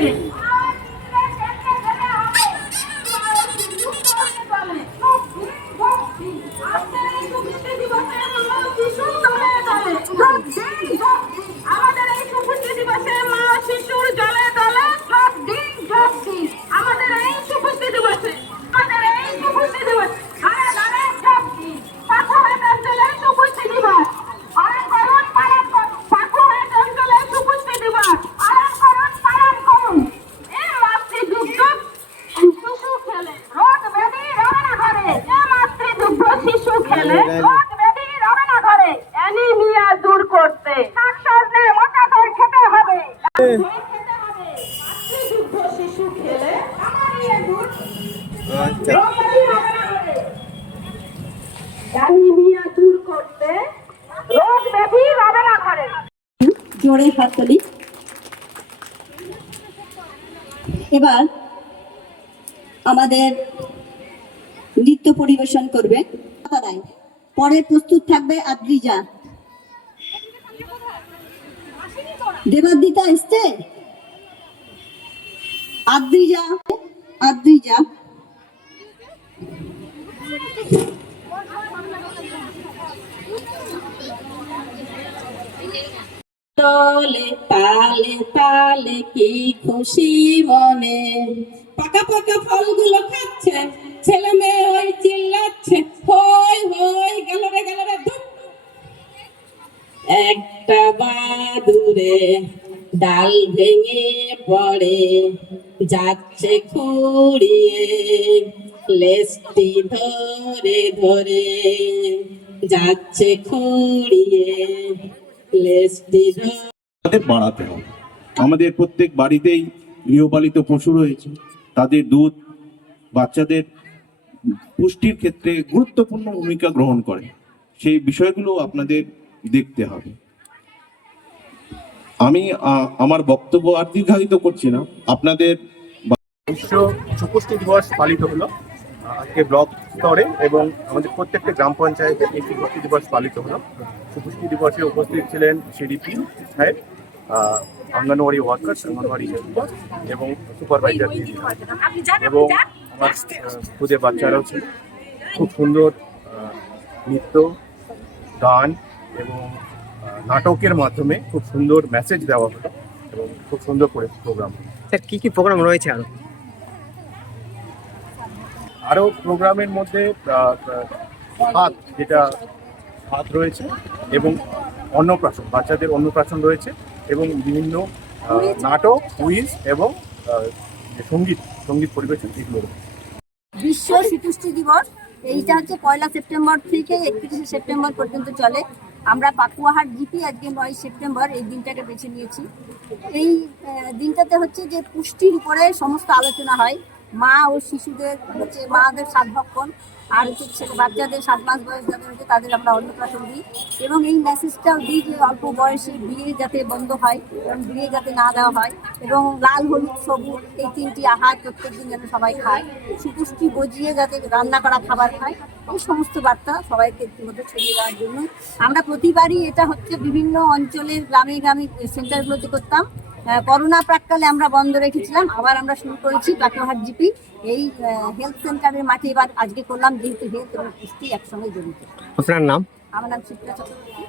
দিন ঘরে জোরে হাততালি এবার আমাদের নৃত্য পরিবেশন করবে পরে প্রস্তুত থাকবে আদ্রিজা। দেবাদ্রিতা এসছে? আদ্রিজা আদ্রিজা তলে, তালে তালে কি খুশি মনে পাকা পাকা ফলগুলো খাচ্ছে, ছেলে মেয়ে ওই চিল্লাচ্ছে, হই হই, গেল রে গেল রে। একটা বাদুরে ডাল ভেঙে পড়ে যাচ্ছে খুঁড়িয়ে, লেজটি ধরে ধরে যাচ্ছে খুঁড়িয়ে, লেজটি ধরে বাড়াতে হবে। আমাদের প্রত্যেক বাড়িতেই গৃহপালিত পশু রয়েছে। তাদের দুধ বাচ্চাদের পুষ্টির ক্ষেত্রে গুরুত্বপূর্ণ ভূমিকা গ্রহণ করে। সেই বিষয়গুলো আপনাদের দেখতে হবে। আমি আমার বক্তব্য আর দীর্ঘায়িত করছি না। আপনাদের বিশ্ব সুপুষ্টি দিবস পালিত হলো, আজকে ব্লক স্তরে এবং আমাদের প্রত্যেকটা গ্রাম পঞ্চায়েতে এই সুপুষ্টি দিবস পালিত হলো। সুপুষ্টি দিবসে উপস্থিত ছিলেন সিডিপি সাহেব অঙ্গনওয়াড়ি ওয়ার্কার্স অঙ্গনওয়াড়ি এবং সুপারভাইজার এবং আমার খুদে বাচ্চারাও ছিল খুব সুন্দর নৃত্য, গান এবং নাটকের মাধ্যমে খুব সুন্দর মেসেজ দেওয়া হলো এবং খুব সুন্দর করে প্রোগ্রাম স্যার, কি কি প্রোগ্রাম রয়েছে আরও? আরও প্রোগ্রামের মধ্যে হাত যেটা হাত রয়েছে এবং অন্নপ্রাশন, বাচ্চাদের অন্নপ্রাশন রয়েছে এবং বিভিন্ন নাটক, কুইজ এবং সংগীত সংগীত পরিবেশন এগুলো। বিশ্ব শিশুষ্টি দিবস, এইটা হচ্ছে পয়লা সেপ্টেম্বর থেকে একত্রিশে সেপ্টেম্বর পর্যন্ত চলে। আমরা পাকুয়াহাট জিপি আজকে নয় সেপ্টেম্বর এই দিনটাকে বেছে নিয়েছি। এই দিনটাতে হচ্ছে যে পুষ্টির উপরে সমস্ত আলোচনা হয়। মা ও শিশুদের হচ্ছে মাদের সাত ভক্ষণ আর হচ্ছে বাচ্চাদের সাত মাস বয়স যাদের হচ্ছে তাদের আমরা অন্নপ্রাশন দিই। এবং এই মেসেজটাও দিই যে অল্প বয়সে বিয়ে যাতে বন্ধ হয় এবং বিয়ে যাতে না দেওয়া হয় এবং লাল, হলুদ, সবুজ এই তিনটি আহার প্রত্যেক দিন যেন সবাই খায়। সুপুষ্টি বজিয়ে যাতে রান্না করা খাবার খায়। এই সমস্ত বার্তা সবাইকে ইতিমধ্যে ছড়িয়ে দেওয়ার জন্য। আমরা প্রতিবারই এটা হচ্ছে বিভিন্ন অঞ্চলের গ্রামে গ্রামে সেন্টারগুলোতে করতাম। করোনা প্রাককালে আমরা বন্ধ রেখেছিলাম আবার আমরা শুরু করেছি পাটোহাট জিপি। এই হেলথ সেন্টারের মাঠে এবার আজকে করলাম যেহেতু হেলথ এবং পুষ্টি একসঙ্গে জড়িত। আপনার নাম? আমার নাম চিত্রা চক্রবর্তী।